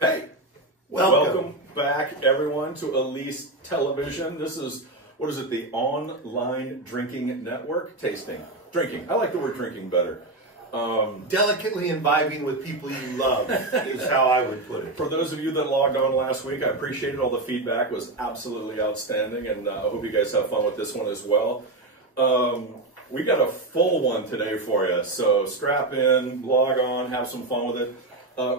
Hey, Welcome back, everyone, to Elyse Television. This is, what is it, the online drinking network? Drinking. I like the word drinking better. Delicately imbibing with people you love is how I would put it. For those of you that logged on last week, I appreciated all the feedback. It was absolutely outstanding, and I hope you guys have fun with this one as well. We got a full one today for you, so strap in, log on, have some fun with it.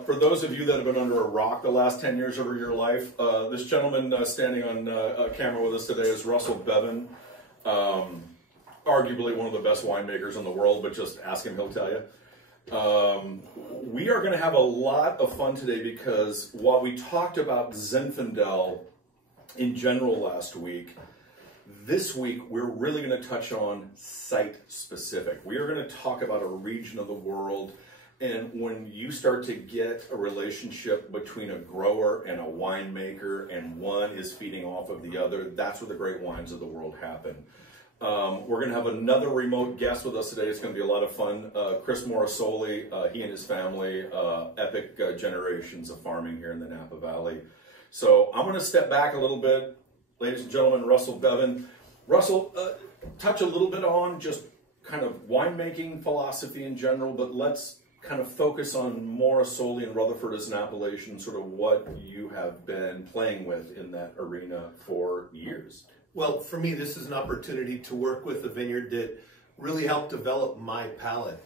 For those of you that have been under a rock the last 10 years of your life, this gentleman standing on camera with us today is Russell Bevan. Arguably one of the best winemakers in the world, but just ask him, he'll tell you. We are going to have a lot of fun today because while we talked about Zinfandel in general last week, this week we're really going to touch on site specific. We are going to talk about a region of the world. And when you start to get a relationship between a grower and a winemaker, and one is feeding off of the other, that's where the great wines of the world happen. We're going to have another remote guest with us today. It's going to be a lot of fun. Chris Morisoli, he and his family, epic generations of farming here in the Napa Valley. So I'm going to step back a little bit. Ladies and gentlemen, Russell Bevan. Russell, touch a little bit on just kind of winemaking philosophy in general, but let's kind of focus on Morisoli and Rutherford as an appellation, sort of what you have been playing with in that arena for years. Well, for me, this is an opportunity to work with a vineyard that really helped develop my palate.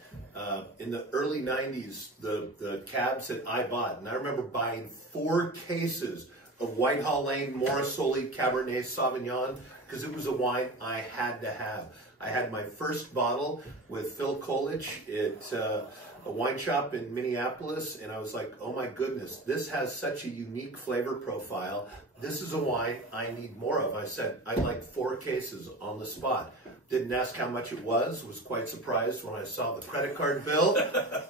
In the early 90s, the cabs that I bought, and I remember buying 4 cases of Whitehall Lane Morisoli Cabernet Sauvignon because it was a wine I had to have. I had my first bottle with Phil Kolich at a wine shop in Minneapolis, and I was like, oh my goodness, this has such a unique flavor profile. This is a wine I need more of. I said, I'd like 4 cases on the spot. Didn't ask how much it was quite surprised when I saw the credit card bill,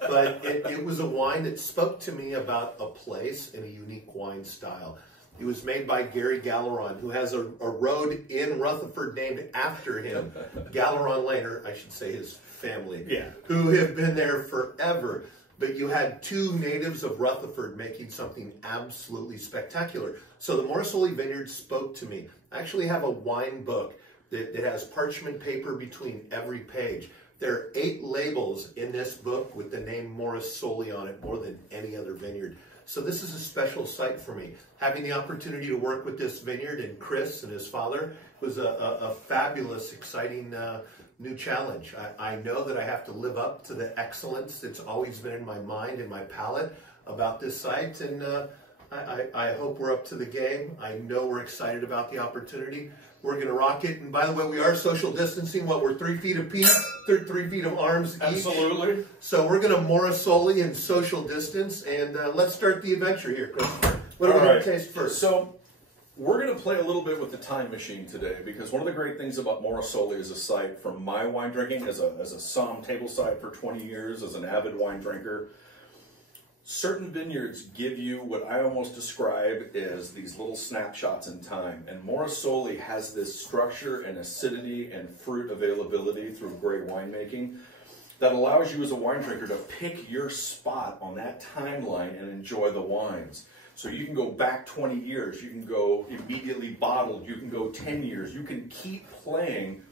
but it was a wine that spoke to me about a place and a unique wine style. It was made by Gary Galleron, who has a road in Rutherford named after him, Galleron Lane, or I should say his family, who have been there forever. But you had 2 natives of Rutherford making something absolutely spectacular. So the Morisoli Vineyard spoke to me. I actually have a wine book that has parchment paper between every page. There are 8 labels in this book with the name Morisoli on it, more than any other vineyard. So this is a special site for me. Having the opportunity to work with this vineyard and Chris and his father was a fabulous, exciting new challenge. I know that I have to live up to the excellence that's always been in my mind and my palate about this site, and I hope we're up to the game. I know we're excited about the opportunity. We're going to rock it, and by the way, we are social distancing. What, we're 3 feet apiece, 3 feet of arms each. Absolutely. So we're going to Morisoli and social distance, and let's start the adventure here, Chris. What are we going to taste first? So we're going to play a little bit with the time machine today, because one of the great things about Morisoli as a site, from my wine drinking as a somm table site for 20 years, as an avid wine drinker, certain vineyards give you what I almost describe as these little snapshots in time. And Morisoli has this structure and acidity and fruit availability through great winemaking that allows you as a wine drinker to pick your spot on that timeline and enjoy the wines. So you can go back 20 years, you can go immediately bottled, you can go 10 years, you can keep playing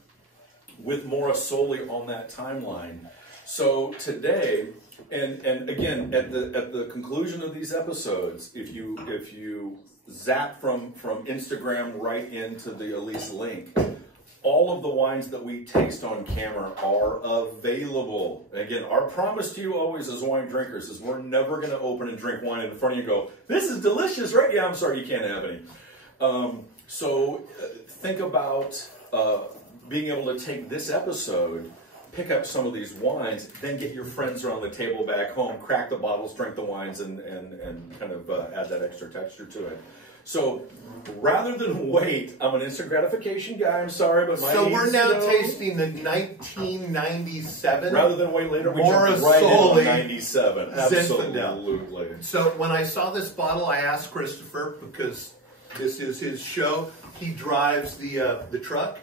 with Morisoli on that timeline. So today, and again, at the conclusion of these episodes, if you zap from Instagram right into the Elyse link, all of the wines that we taste on camera are available. Again, our promise to you always as wine drinkers is we're never going to open and drink wine in front of you and go, this is delicious, right? Yeah, I'm sorry, you can't have any. So think about being able to take this episode, pick up some of these wines, then get your friends around the table back home, crack the bottles, drink the wines, and kind of add that extra texture to it. So rather than wait, I'm an instant gratification guy, I'm sorry, but so we're now tasting the 1997. Rather than wait later, we jump right into 97. Absolutely. So when I saw this bottle, I asked Christopher, because this is his show, he drives the truck,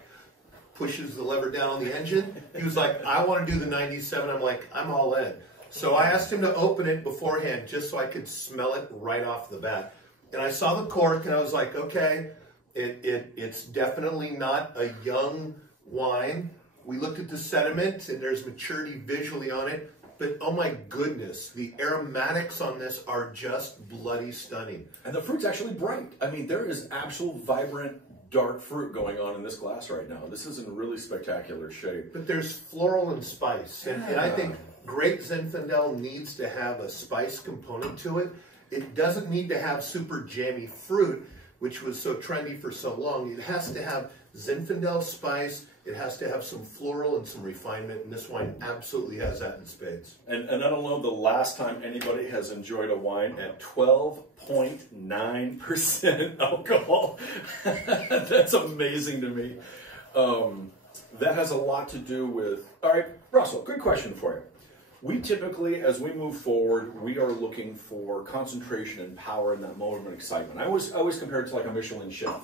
pushes the lever down on the engine. He was like, I want to do the 97. I'm like, I'm all in. So I asked him to open it beforehand just so I could smell it right off the bat. And I saw the cork and I was like, okay, it's definitely not a young wine. We looked at the sediment and there's maturity visually on it. But oh my goodness, the aromatics on this are just bloody stunning. And the fruit's actually bright. I mean, there is actual vibrant, dark fruit going on in this glass right now. This is in really spectacular shape. But there's floral and spice. And I think great Zinfandel needs to have a spice component to it. It doesn't need to have super jammy fruit, which was so trendy for so long. It has to have Zinfandel spice. It has to have some floral and some refinement, and this wine absolutely has that in spades. And I don't know the last time anybody has enjoyed a wine at 12.9% alcohol. That's amazing to me. That has a lot to do with... All right, Russell, good question for you. We typically, as we move forward, we are looking for concentration and power in that moment of excitement. I always compare it to like a Michelin chef.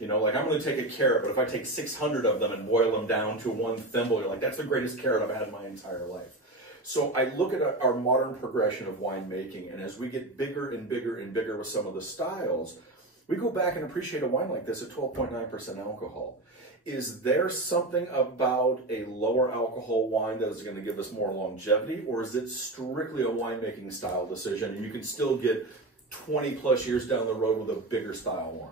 You know, like I'm going to take a carrot, but if I take 600 of them and boil them down to one thimble, you're like, that's the greatest carrot I've had in my entire life. So I look at our modern progression of winemaking, and as we get bigger and bigger and bigger with some of the styles, we go back and appreciate a wine like this at 12.9% alcohol. Is there something about a lower alcohol wine that is going to give us more longevity, or is it strictly a winemaking style decision, and you can still get 20 plus years down the road with a bigger style wine?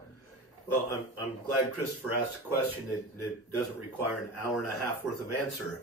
Well, I'm glad Christopher asked a question that doesn't require an hour and a half worth of answer.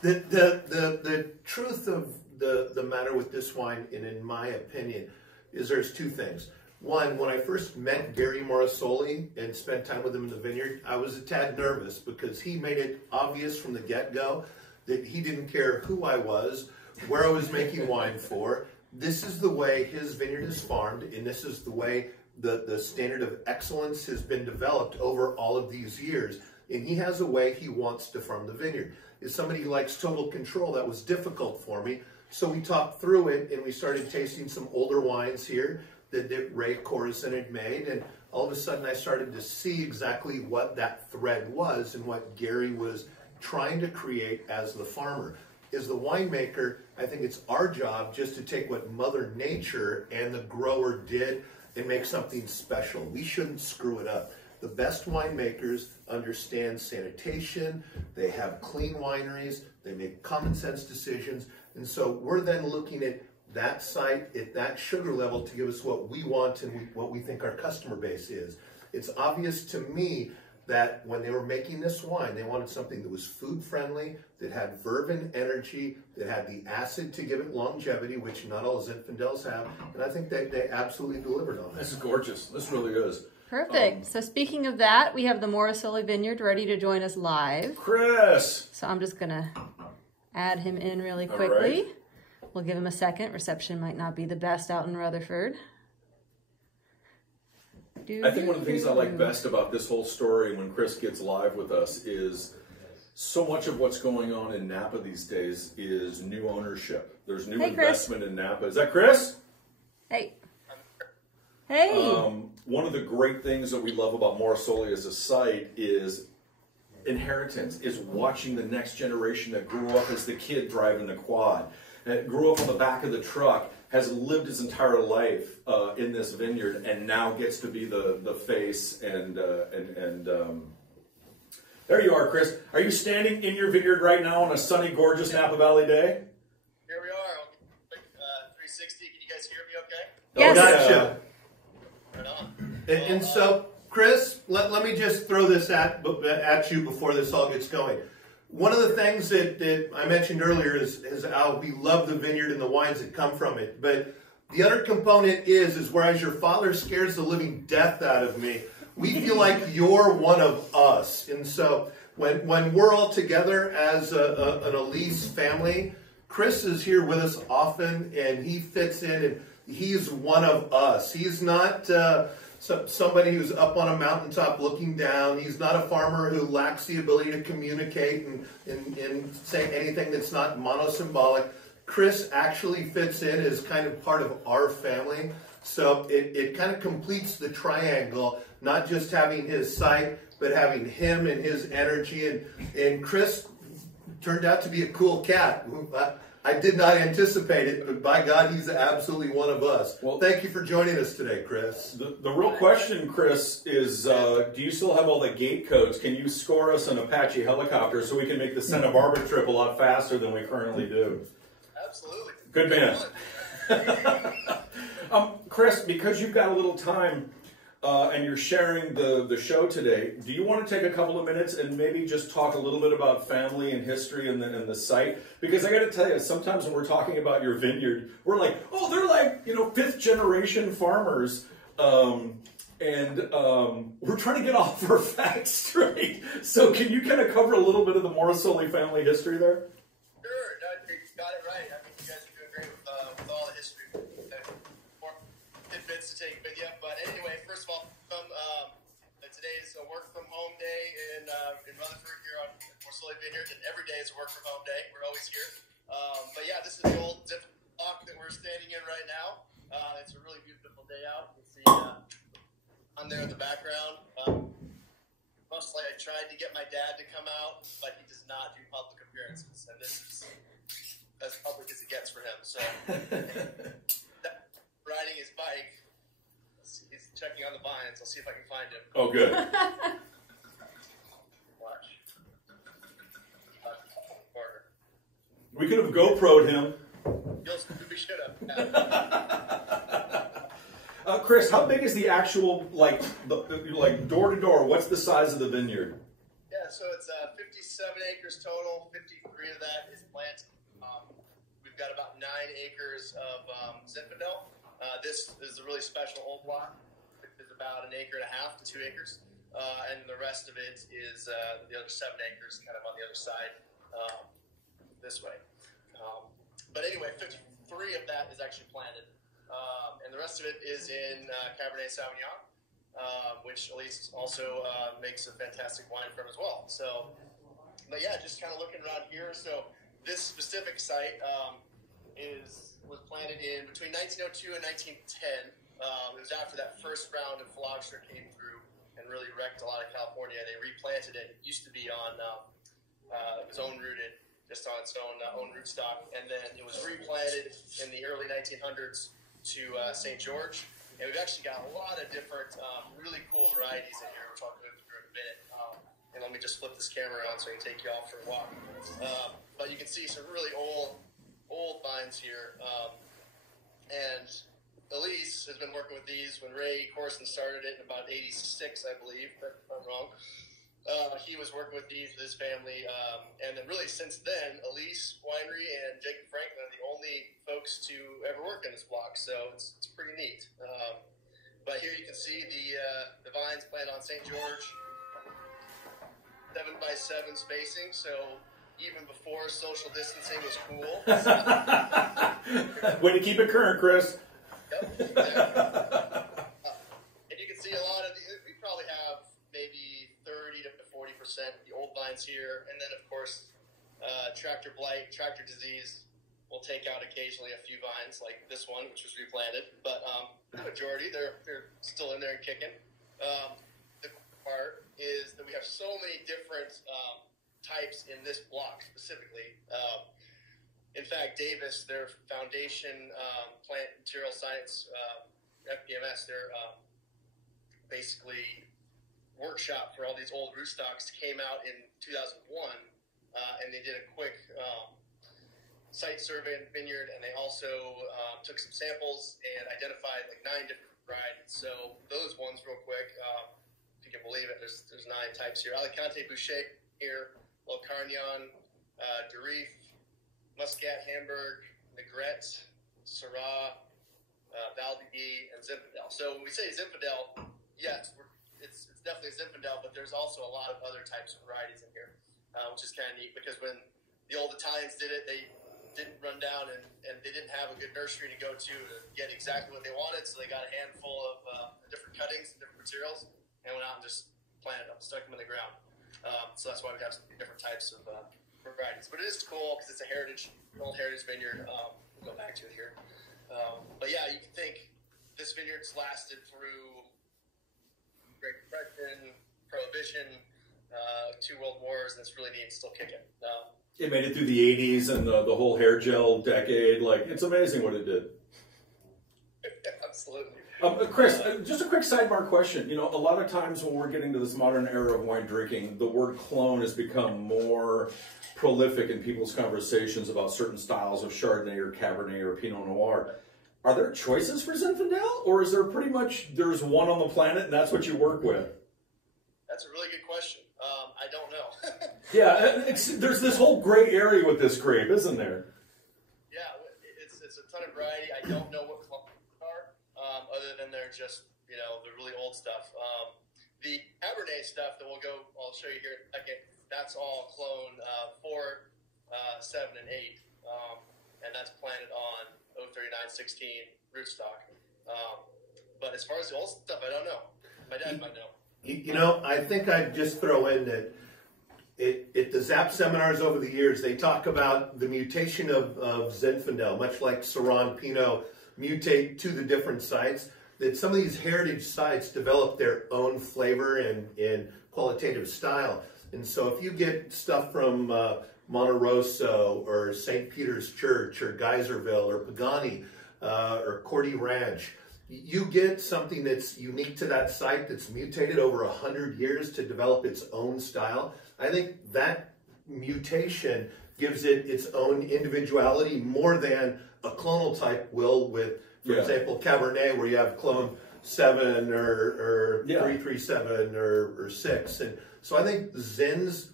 The truth of the matter with this wine, and in my opinion, is there's two things. One, when I first met Gary Morisoli and spent time with him in the vineyard, I was a tad nervous because he made it obvious from the get-go that he didn't care who I was, where I was making wine for. This is the way his vineyard is farmed, and this is the way the standard of excellence has been developed over all of these years. And he has a way he wants to farm the vineyard. As somebody who likes total control, that was difficult for me. So we talked through it, and we started tasting some older wines here that Ray Corazon had made. And all of a sudden, I started to see exactly what that thread was and what Gary was trying to create as the farmer. As the winemaker, I think it's our job just to take what Mother Nature and the grower did and make something special. We shouldn't screw it up. The best winemakers understand sanitation, they have clean wineries, they make common sense decisions, and so we're then looking at that site, at that sugar level to give us what we want and what we think our customer base is. It's obvious to me that when they were making this wine, they wanted something that was food friendly, that had verve energy, that had the acid to give it longevity, which not all Zinfandels have, and I think they absolutely delivered on This is gorgeous. This really is. Perfect. So speaking of that, we have the Morisoli Vineyard ready to join us live. Chris! So I'm just going to add him in really quickly. Right. We'll give him a second. Reception might not be the best out in Rutherford. I think one of the things I like best about this whole story when Chris gets live with us is so much of what's going on in Napa these days is new ownership. There's new investment in Napa. Is that Chris? Hey. Hey. One of the great things that we love about Morisoli as a site is inheritance, is watching the next generation that grew up as the kid driving the quad, that grew up on the back of the truck, has lived his entire life in this vineyard, and now gets to be the face. And there you are, Chris. Are you standing in your vineyard right now on a sunny, gorgeous Napa Valley day? Here we are. 360. Can you guys hear me okay? Yes. Gotcha. Right on. And so, Chris, let me just throw this at you before this all gets going. One of the things that I mentioned earlier is how we love the vineyard and the wines that come from it. But the other component is whereas your father scares the living death out of me, we feel like you're one of us. And so when we're all together as an Elyse family, Chris is here with us often, and he fits in, and he's one of us. He's not somebody who's up on a mountaintop looking down. He's not a farmer who lacks the ability to communicate and say anything that's not monosymbolic. Chris actually fits in as kind of part of our family. So it kind of completes the triangle, not just having his site, but having him and his energy. And Chris turned out to be a cool cat. I did not anticipate it, but by God, he's absolutely one of us. Well, thank you for joining us today, Chris. The real question, Chris, is do you still have all the gate codes? Can you score us an Apache helicopter so we can make the Santa Barbara trip a lot faster than we currently do? Absolutely. Good man. Chris, because you've got a little time and you're sharing the show today, do you want to take a couple of minutes and maybe just talk a little bit about family and history and the site? Because I got to tell you, sometimes when we're talking about your vineyard, we're like, oh, they're like, fifth generation farmers. We're trying to get all of our facts straight. So can you kind of cover a little bit of the Morisoli family history there? Sure, no, you got it right. I mean, you guys are doing great with all the history. More tidbits to take with you. But anyway, first of all, today's a work from home day in Rutherford here on Morisoli Vineyard, and every day is a work from home day. We're always here. But yeah, this is the old block that we're standing in right now. It's a really beautiful day out. You can see on there in the background. Mostly I tried to get my dad to come out, but he does not do public appearances, and this is as public as it gets for him. So riding his bike. He's checking on the vines. I'll see if I can find him. Oh, good. Watch. We could have GoPro'd him. We should have. Chris, how big is the actual, like door to door? What's the size of the vineyard? Yeah, so it's 57 acres total. 53 of that is planted. We've got about 9 acres of Zinfandel. This is a really special old block. It's about 1.5 to 2 acres. And the rest of it is the other 7 acres kind of on the other side this way. But anyway, 53 of that is actually planted. And the rest of it is in Cabernet Sauvignon, which Elyse also makes a fantastic wine from as well. So, but yeah, just kind of looking around here. So this specific site was planted in between 1902 and 1910. It was after that first round of phylloxera came through and really wrecked a lot of California. They replanted it. It used to be on, it was own rooted, just on its own rootstock. And then it was replanted in the early 1900s to St. George. And we've actually got a lot of different really cool varieties in here. We'll talk about it in a minute. And let me just flip this camera on so I can take you off for a walk. But you can see some really old vines here. And Elyse has been working with these when Ray Corson started it in about 86, I believe, if I'm wrong. He was working with these with his family. And then really since then, Elyse Winery and Jacob Franklin are the only folks to ever work in this block. So it's pretty neat. But here you can see the vines planted on St. George, 7x7 spacing. So even before social distancing was cool. Way to keep it current, Chris. Yep. And you can see a lot of we probably have maybe 30 to 40% of the old vines here. And then, of course, tractor blight, tractor disease will take out occasionally a few vines like this one, which was replanted. But the majority, they're still in there and kicking. The cool part is that we have so many different types in this block specifically. In fact, Davis, their foundation plant material science, FPMS, their basically workshop for all these old rootstocks came out in 2001, and they did a quick site survey in the vineyard, and they also took some samples and identified like 9 different varieties. So those ones, real quick, if you can believe it, there's 9 types here. Alicante Boucher here, Locarnon, Durif, Muscat Hamburg, Negrette, Syrah, Valdez, and Zinfandel. So when we say Zinfandel, yes, it's definitely Zinfandel, but there's also a lot of other types of varieties in here, which is kind of neat because when the old Italians did it, they didn't run down and they didn't have a good nursery to go to get exactly what they wanted, so they got a handful of different cuttings and different materials and went out and just planted them, stuck them in the ground. So that's why we have some different types of varieties. But it is cool because it's an old heritage vineyard. We'll go back to it here. But yeah, you can think this vineyard's lasted through Great Depression, Prohibition, 2 World Wars, and it's really neat. It's still kicking. It made it through the 80s and the whole hair gel decade. Like, it's amazing what it did. Absolutely. Chris, just a quick sidebar question. You know, a lot of times when we're getting to this modern era of wine drinking, the word clone has become more prolific in people's conversations about certain styles of Chardonnay or Cabernet or Pinot Noir. Are there choices for Zinfandel, or is there pretty much, there's one on the planet and that's what you work with? That's a really good question. I don't know. Yeah, there's this whole gray area with this grape, isn't there? Yeah, it's a ton of variety. I don't know what clones are, other than they're just, you know, the really old stuff. The Cabernet stuff that I'll show you here in a second, that's all clone 4, 7, and 8. And that's planted on 03916 rootstock. But as far as the old stuff, I don't know. My dad might know. You know, I think I'd just throw in that at the ZAP seminars over the years, they talk about the mutation of Zinfandel, much like Syrah and Pinot mutate to the different sites, that some of these heritage sites develop their own flavor and qualitative style. And so if you get stuff from Monte Rosso or St. Peter's Church or Geyserville or Pagani or Cordy Ranch, you get something that's unique to that site that's mutated over 100 years to develop its own style. I think that mutation gives it its own individuality more than a clonal type will with, for example, Cabernet, where you have clone 7 or 337 or 6. And so I think Zin's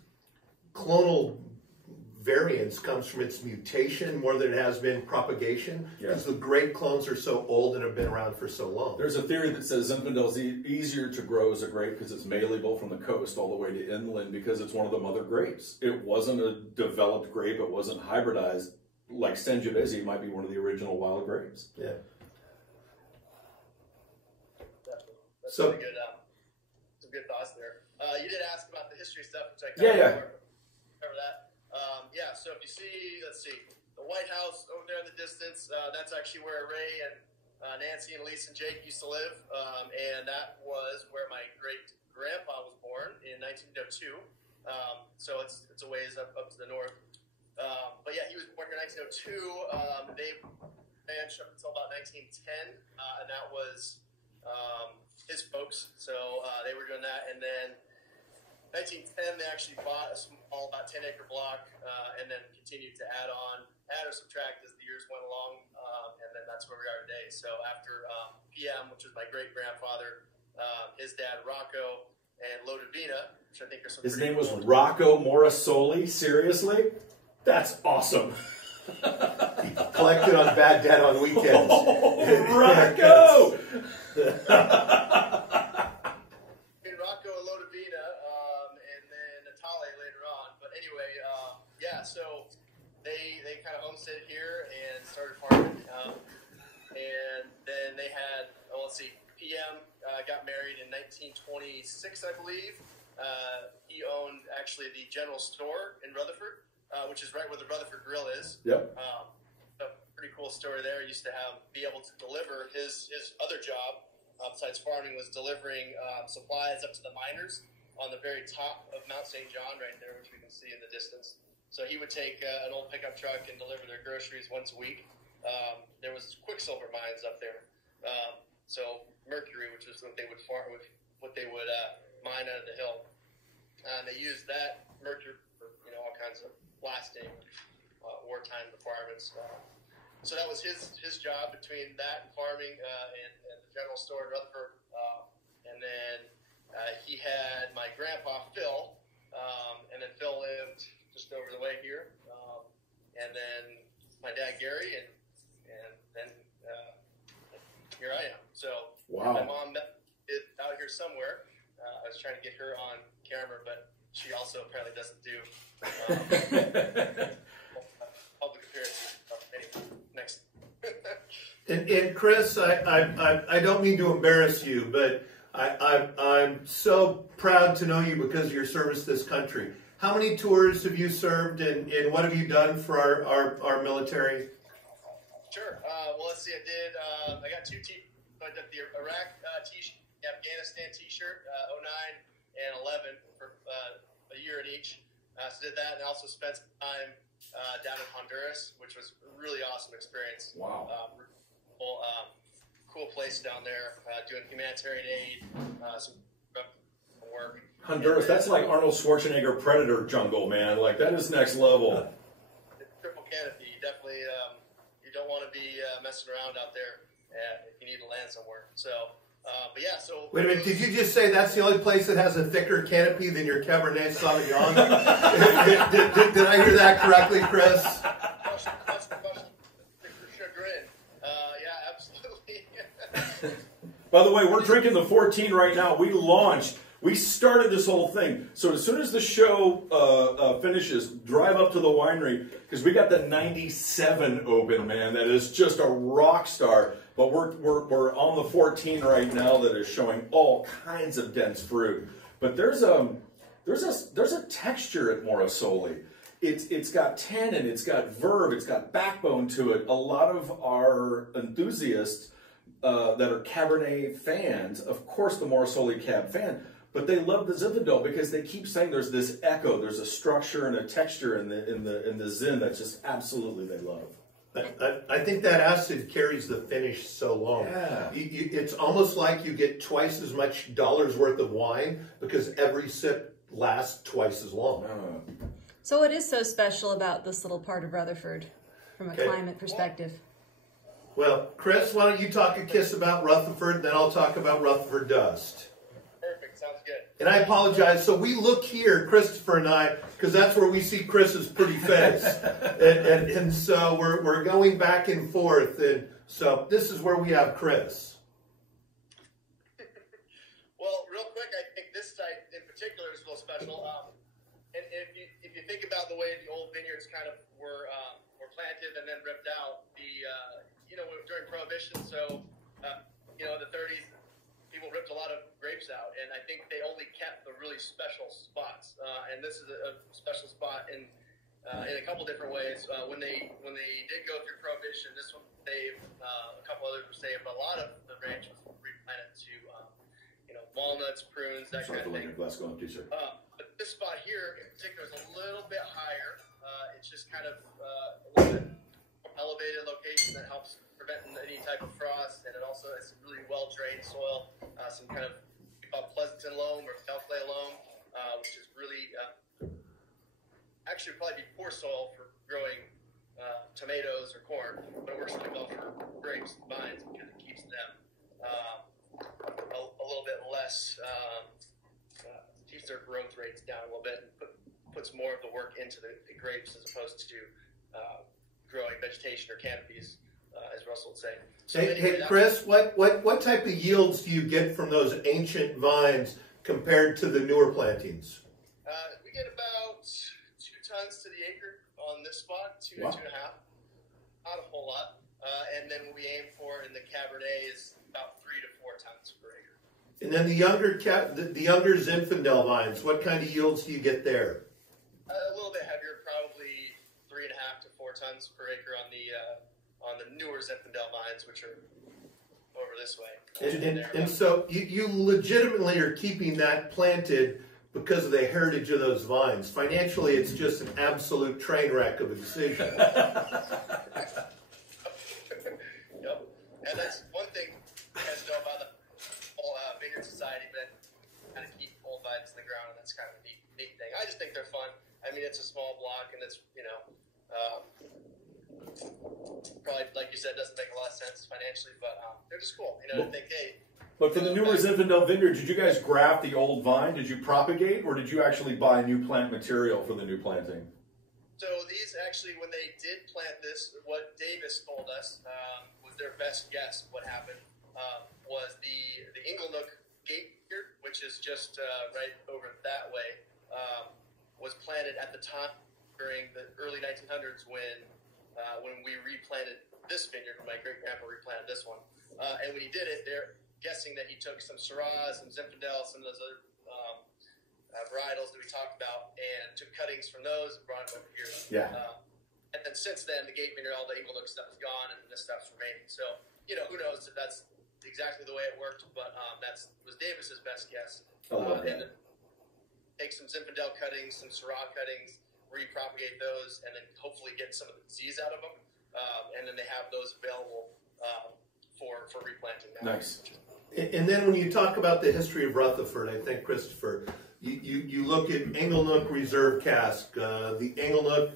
clonal variance comes from its mutation more than it has been propagation, because the great clones are so old and have been around for so long. There's a theory that says Zinfandel is easier to grow as a grape because it's malleable from the coast all the way to inland because it's one of the mother grapes. It wasn't a developed grape. It wasn't hybridized. Like Sangiovese might be one of the original wild grapes. Yeah. That's really good. Some good thoughts there. You did ask about the history stuff, which I kind of cover that. So if you see, let's see, the White House over there in the distance, that's actually where Ray and Nancy and Elyse and Jake used to live, and that was where my great-grandpa was born in 1902. So it's a ways up to the north. But yeah, he was born here in 1902. They ranched up until about 1910, and that was his folks. So they were doing that, and then 1910, they actually bought a small, about 10-acre block, and then continued to add or subtract as the years went along, and then that's where we are today. So after PM, which was my great-grandfather, his dad, Rocco, and Lodovina, which I think are some His name was Rocco Morisoli? Seriously? That's awesome. Collected on Bad Dad on weekends. Oh, Rocco! So they kind of homesteaded here and started farming, and then they had, PM got married in 1926, I believe. He owned actually the general store in Rutherford, which is right where the Rutherford Grill is. Yep. A pretty cool story there. He used to be able to deliver his other job besides farming was delivering supplies up to the miners on the very top of Mount St. John right there, which we can see in the distance. So he would take an old pickup truck and deliver their groceries once a week. There was quicksilver mines up there. So mercury, which is what they would mine out of the hill. And they used that mercury for all kinds of blasting, wartime requirements. So that was his job between that and farming and the general store in Rutherford. And then he had my grandpa Phil, and then Phil lived just over the way here, and then my dad Gary, and then here I am. So my mom is out here somewhere. I was trying to get her on camera, but she also apparently doesn't do public appearances. Anyway, next. And Chris, I don't mean to embarrass you, but I'm so proud to know you because of your service to this country. How many tours have you served, and what have you done for our military? Sure. Well, let's see. I got 2 T-shirts. I did the Iraq T-shirt, the Afghanistan T-shirt, 09 and 11 for a year in each. So did that, and I also spent some time down in Honduras, which was a really awesome experience. Wow. Cool place down there, doing humanitarian aid, some work. Honduras, that's like Arnold Schwarzenegger Predator jungle, man. Like, that is next level. Triple canopy. You definitely, you don't want to be messing around out there if you need to land somewhere. So, but yeah, so. Wait a minute, did you just say that's the only place that has a thicker canopy than your Cabernet Sauvignon? did I hear that correctly, Chris? Question. Chagrin. Yeah, absolutely. By the way, we're drinking the 14 right now. We started this whole thing. So as soon as the show finishes, drive up to the winery, because we got the 97 open, man. That is just a rock star. But we're on the 14 right now that is showing all kinds of dense fruit. But there's a texture at Morrisoli. It's got tannin, it's got verve, it's got backbone to it. A lot of our enthusiasts that are Cabernet fans, of course the Morisoli Cab fan, but they love the Zinfandel because they keep saying there's this echo, there's a structure and a texture in the Zin that just absolutely they love. I think that acid carries the finish so long. Yeah. It's almost like you get twice as much dollars worth of wine because every sip lasts twice as long. So what is so special about this little part of Rutherford from a climate perspective? Well, Chris, why don't you talk a kiss about Rutherford, then I'll talk about Rutherford dust. Perfect, sounds good. And I apologize. So we look here, Christopher and I, because that's where we see Chris's pretty face. and so we're going back and forth. And so this is where we have Chris. Well, real quick, I think this site in particular is a little special. And if you think about the way the old vineyards kind of were planted and then ripped out, during Prohibition, so the 30s, people ripped a lot of grapes out, and I think they only kept the really special spots. And this is a special spot in a couple different ways. When they did go through Prohibition, this one saved, a couple others were saved, but a lot of the ranch was replanted to walnuts, prunes, that kind of thing. Glass going to, sir. But this spot here in particular is a little bit higher. It's just kind of a little bit elevated location that helps prevent any type of frost, and it also has some really well-drained soil, some kind of Pleasanton loam or Calclay loam, which is really actually would probably be poor soil for growing tomatoes or corn, but it works really well for grapes and vines because it keeps them a little bit less, keeps their growth rates down a little bit, and puts more of the work into the grapes as opposed to growing vegetation or canopies, as Russell would say. So Hey, Chris, what type of yields do you get from those ancient vines compared to the newer plantings? We get about 2 tons to the acre on this spot, 2 Wow. to 2.5. Not a whole lot. And then what we aim for in the Cabernet is about 3 to 4 tons per acre. And then the younger Zinfandel vines, what kind of yields do you get there? A little bit heavier, probably 3.5 to 4 tons per acre on the newer Zinfandel vines, which are over this way. And so you legitimately are keeping that planted because of the heritage of those vines. Financially, it's just an absolute train wreck of a decision. Yep. And that's one thing you guys know about the whole vineyard society, but kind of keep old vines in the ground, and that's kind of a neat thing. I just think they're fun. I mean, it's a small block, and it's, probably, like you said, doesn't make a lot of sense financially, but they're just cool. To think, hey. But for the newer Zinfandel vineyard, did you guys graft the old vine? Did you propagate, or did you actually buy new plant material for the new planting? So these actually, when they did plant this, what Davis told us was their best guess. What happened was the Inglenook Gate here, which is just right over that way, was planted at the time during the early 1900s when we replanted this vineyard. My great grandpa replanted this one, and when he did it, they're guessing that he took some Syrahs, some Zinfandel, some of those other varietals that we talked about, and took cuttings from those and brought them over here. Yeah. And then since then, the Gate vineyard, all the Inglenook stuff is gone, and this stuff's remaining. So, who knows if that's exactly the way it worked, but that was Davis's best guess. I love that. And take some Zinfandel cuttings, some Syrah cuttings, repropagate those, and then hopefully get some of the disease out of them. And then they have those available for replanting now. Nice. And then when you talk about the history of Rutherford, I think, Christopher, you look at Engelnook Reserve Cask, the Engelnook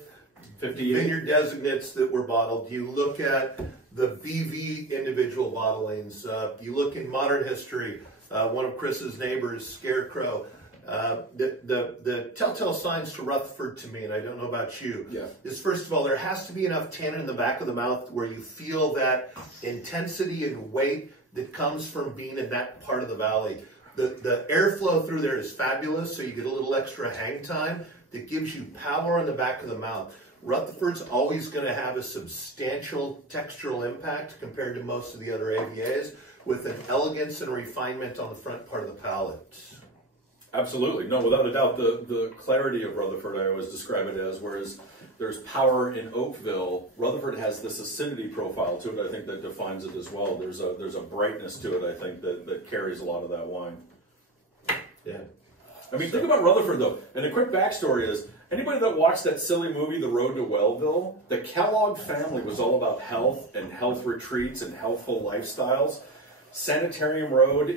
58 vineyard designates that were bottled. You look at the BV individual bottlings. You look in modern history, one of Chris's neighbors, Scarecrow. The telltale signs to Rutherford to me, and I don't know about you, is first of all, there has to be enough tannin in the back of the mouth where you feel that intensity and weight that comes from being in that part of the valley. The airflow through there is fabulous, so you get a little extra hang time that gives you power in the back of the mouth. Rutherford's always going to have a substantial textural impact compared to most of the other AVAs, with an elegance and refinement on the front part of the palate. Absolutely. No, without a doubt, the clarity of Rutherford, I always describe it as, whereas there's power in Oakville, Rutherford has this acidity profile to it, I think, that defines it as well. There's a brightness to it, I think, that carries a lot of that wine. Yeah. I mean, think about Rutherford, though. And a quick backstory is, anybody that watched that silly movie, The Road to Wellville, the Kellogg family was all about health and health retreats and healthful lifestyles. Sanitarium Road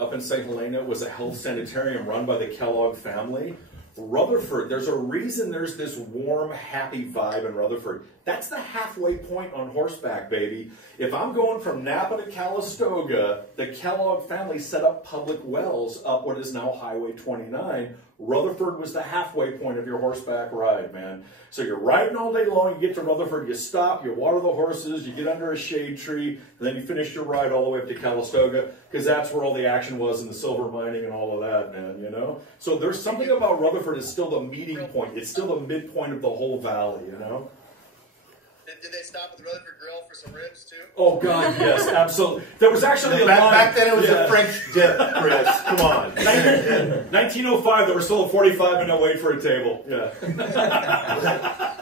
up in St. Helena was a health sanitarium run by the Kellogg family. Rutherford, there's a reason there's this warm, happy vibe in Rutherford. That's the halfway point on horseback, baby. If I'm going from Napa to Calistoga, the Kellogg family set up public wells up what is now Highway 29. Rutherford was the halfway point of your horseback ride, man. So you're riding all day long, you get to Rutherford, you stop, you water the horses, you get under a shade tree, and then you finish your ride all the way up to Calistoga, because that's where all the action was in the silver mining and all of that, man, you know? So there's something about Rutherford is still the meeting point. It's still the midpoint of the whole valley, you know? Did they stop at the Rutherford Grill for some ribs, too? Oh, God, yes, absolutely. There was actually a line. Back then it was a French dip, Chris. Come on. 1905, there was still a 45-minute wait for a table. Yeah.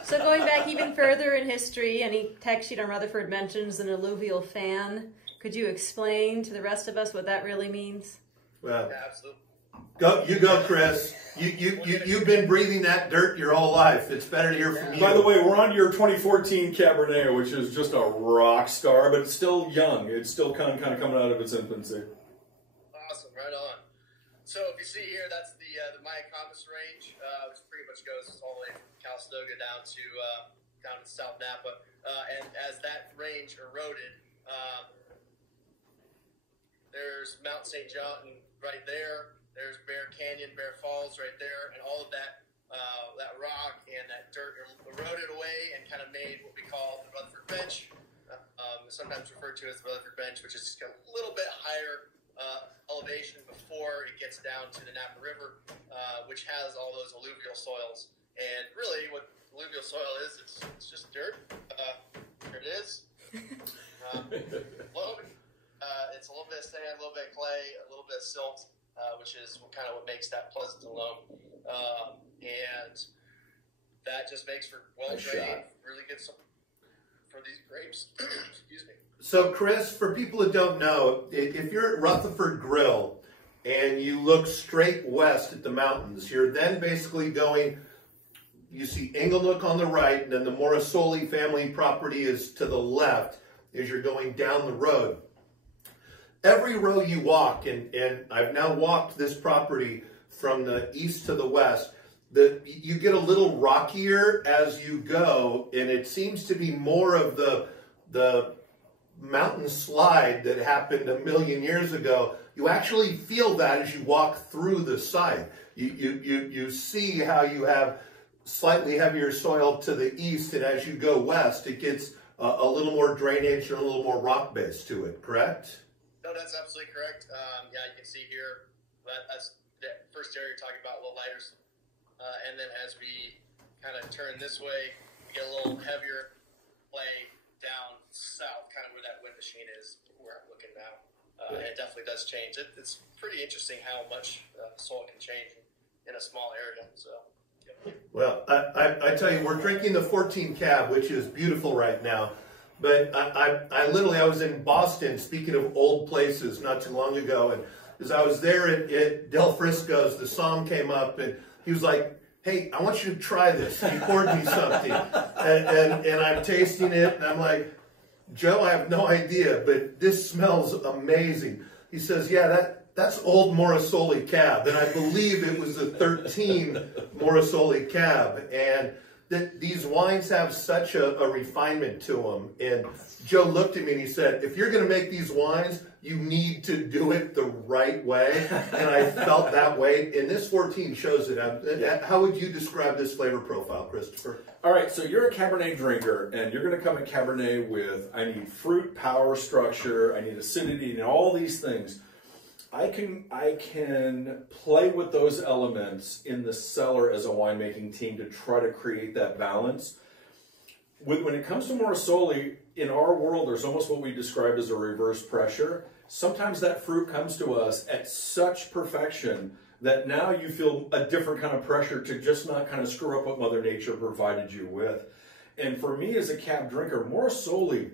So going back even further in history, any text sheet on Rutherford mentions an alluvial fan. Could you explain to the rest of us what that really means? Well, Yeah, absolutely. you go, Chris. You've been breathing that dirt your whole life. It's better to hear from you. By the way, we're on your 2014 Cabernet, which is just a rock star, but it's still young. It's still kind of coming out of its infancy. Awesome, right on. So if you see here, that's the Mayacamas range, which pretty much goes all the way from Calistoga down to South Napa. And as that range eroded, there's Mount St. John right there. There's Bear Canyon, Bear Falls right there, and all of that rock and that dirt eroded away and kind of made what we call the Rutherford Bench, sometimes referred to as the Rutherford Bench, which is a little bit higher elevation before it gets down to the Napa River, which has all those alluvial soils. And really, what alluvial soil is, it's just dirt. Here it is. Loam. It's a little bit of sand, a little bit of clay, a little bit of silt. Which is kind of what makes that pleasant to loam. And that just makes for well-drained, really good for these grapes. Excuse me. So, Chris, for people that don't know, if you're at Rutherford Grill and you look straight west at the mountains, you're then basically going, you see Engelnook on the right, and then the Morisoli family property is to the left as you're going down the road. Every row you walk, and I've now walked this property from the east to the west, you get a little rockier as you go, and it seems to be more of the mountain slide that happened a million years ago. You actually feel that as you walk through the site. You see how you have slightly heavier soil to the east, and as you go west, it gets a little more drainage and a little more rock base to it, correct? No, that's absolutely correct. Yeah, you can see here, that's the first area you're talking about, a little lighter. And then as we kind of turn this way, we get a little heavier clay down south, kind of where that wind machine is, where I'm looking now. And it definitely does change. It's pretty interesting how much soil can change in a small area. So. Yep. Well, I tell you, we're drinking the 14 Cab, which is beautiful right now. But I was in Boston, speaking of old places, not too long ago, and as I was there at Del Frisco's, the Somm came up, and he was like, hey, I want you to try this. He poured me something. And I'm tasting it, and I'm like, Joe, I have no idea, but this smells amazing. He says, yeah, that's old Morrisoli Cab. And I believe it was the 13 Morrisoli Cab. And these wines have such a refinement to them. And Joe looked at me and he said, if you're going to make these wines, you need to do it the right way. And I felt that way. And this 14 shows it. How would you describe this flavor profile, Christopher? All right, so you're a Cabernet drinker, and you're going to come at Cabernet with, I need fruit, power, structure, I need acidity, and all these things. I can play with those elements in the cellar as a winemaking team to try to create that balance. When it comes to Morrisoli, in our world, there's almost what we describe as a reverse pressure. Sometimes that fruit comes to us at such perfection that now you feel a different kind of pressure to just not kind of screw up what Mother Nature provided you with. And for me as a cab drinker, Morrisoli,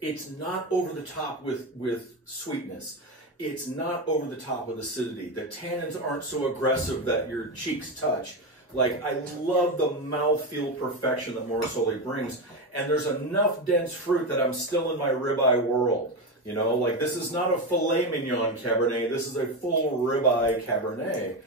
it's not over the top with sweetness. It's not over the top with acidity. The tannins aren't so aggressive that your cheeks touch. Like, I love the mouthfeel perfection that Morrisoli brings. And there's enough dense fruit that I'm still in my ribeye world. You know, like, this is not a filet mignon Cabernet. This is a full ribeye Cabernet.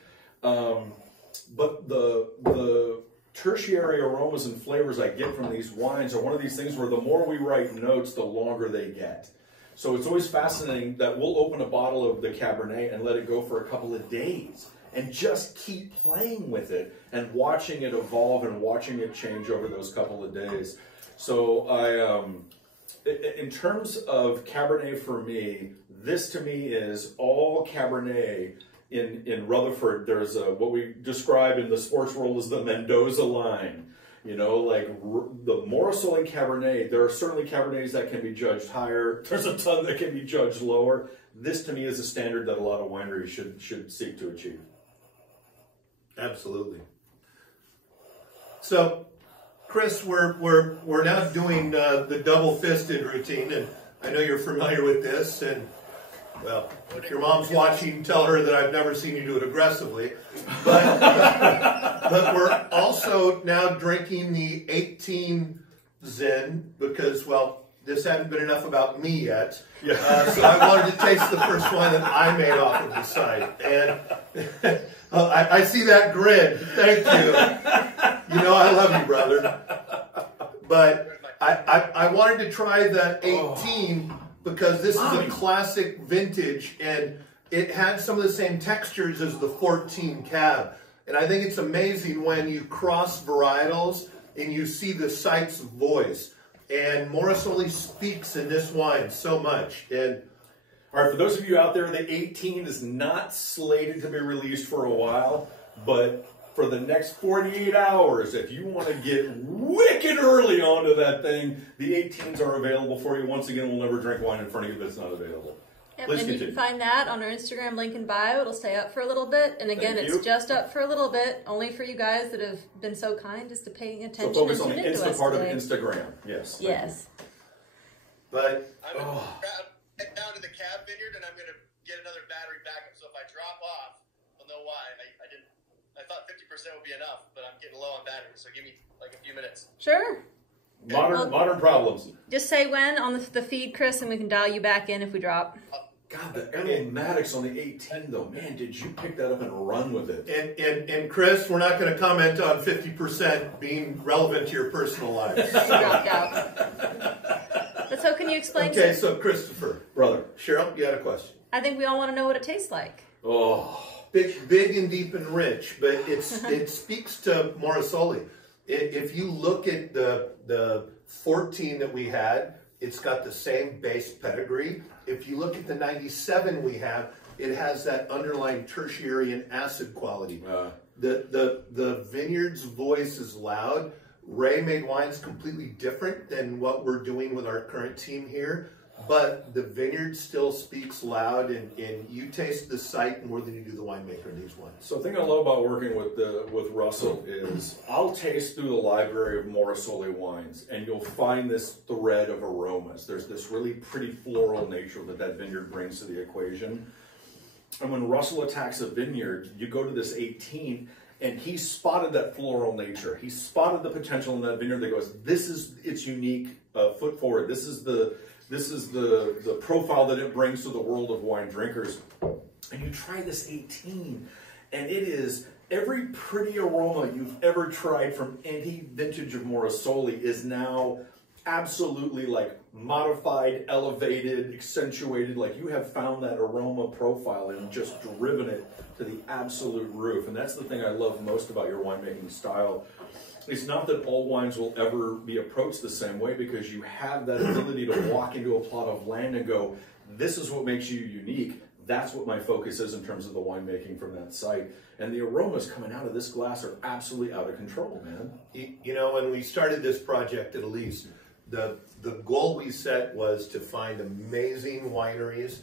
But the tertiary aromas and flavors I get from these wines are one of these things where the more we write notes, the longer they get. So it's always fascinating that we'll open a bottle of the Cabernet and let it go for a couple of days and just keep playing with it and watching it evolve and watching it change over those couple of days. So in terms of Cabernet for me, this to me is all Cabernet in Rutherford. There's what we describe in the sports world as the Mendoza line. You know, like the Morrisoli Cabernet, there are certainly Cabernets that can be judged higher. There's a ton that can be judged lower. This, to me, is a standard that a lot of wineries should seek to achieve. Absolutely. So, Chris, we're now doing the double-fisted routine, and I know you're familiar with this. And well, if your mom's watching, tell her that I've never seen you do it aggressively. But we're also now drinking the 18 Zin because, well, this hadn't been enough about me yet. Yeah. So I wanted to taste the first wine that I made off of the site. And I see that grin. Thank you. You know I love you, brother. But I wanted to try the 18 because this is a classic vintage, and it had some of the same textures as the 14 Cab. And I think it's amazing when you cross varietals and you see the site's voice. And Morrisoli speaks in this wine so much. And all right, for those of you out there, the 18 is not slated to be released for a while, but for the next 48 hours, if you want to get wicked early onto that thing, the 18s are available for you. Once again, we'll never drink wine in front of you if it's not available. Yep, and you can find that on our Instagram link in bio. It'll stay up for a little bit. And again, it's just up for a little bit, only for you guys that have been so kind as to paying attention. So focus on the Insta part of Instagram. Yes. Yes. But I'm down to the Cab Vineyard, and I'm going to get another battery backup. So if I drop off, I'll know why. I thought 50% would be enough, but I'm getting low on battery. So give me like a few minutes. Sure. Modern problems. Just say when on the feed, Chris, and we can dial you back in if we drop. God, the aromatics on the 18, though, man, did you pick that up and run with it? And Chris, we're not going to comment on 50% being relevant to your personal life. Dropped out. But so can you explain? Okay, so Christopher, brother, Cheryl, you had a question. I think we all want to know what it tastes like. Oh, big and deep and rich, but it speaks to Morrisoli. If you look at the 14 that we had, it's got the same base pedigree. If you look at the 97 we have, it has that underlying tertiary and acid quality. The vineyard's voice is loud. Ray made wines completely different than what we're doing with our current team here, but the vineyard still speaks loud, and you taste the site more than you do the winemaker in these wines. So the thing I love about working with Russell is I'll taste through the library of Morrisoli wines, and you'll find this thread of aromas. There's this really pretty floral nature that vineyard brings to the equation. And when Russell attacks a vineyard, you go to this 18, And he spotted that floral nature. He spotted the potential in that vineyard that goes, this is its unique foot forward. This is the profile that it brings to the world of wine drinkers. And you try this 18, and it is every pretty aroma you've ever tried from any vintage of Morrisoli is now absolutely like modified, elevated, accentuated. Like you have found that aroma profile and just driven it to the absolute roof. And that's the thing I love most about your winemaking style. It's not that all wines will ever be approached the same way, because you have that ability to walk into a plot of land and go, this is what makes you unique. That's what my focus is in terms of the winemaking from that site. And the aromas coming out of this glass are absolutely out of control, man. You know, when we started this project at Elyse, the goal we set was to find amazing wineries,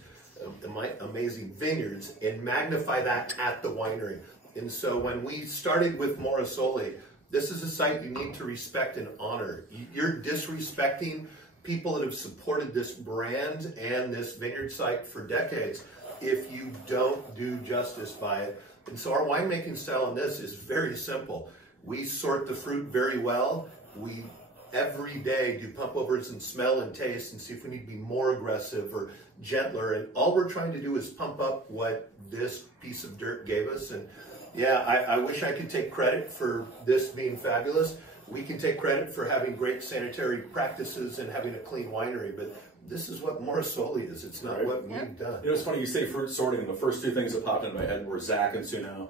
amazing vineyards, and magnify that at the winery. And so when we started with Morrisoli, this is a site you need to respect and honor. You're disrespecting people that have supported this brand and this vineyard site for decades if you don't do justice by it. And so our winemaking style on this is very simple. We sort the fruit very well. We every day do pump overs and smell and taste and see if we need to be more aggressive or gentler. And all we're trying to do is pump up what this piece of dirt gave us. And yeah, I wish I could take credit for this being fabulous. We can take credit for having great sanitary practices and having a clean winery, but this is what Morrisoli is. It's not what we've done. You know, it's funny you say fruit sorting, and the first two things that popped into my head were Zach and Sunao.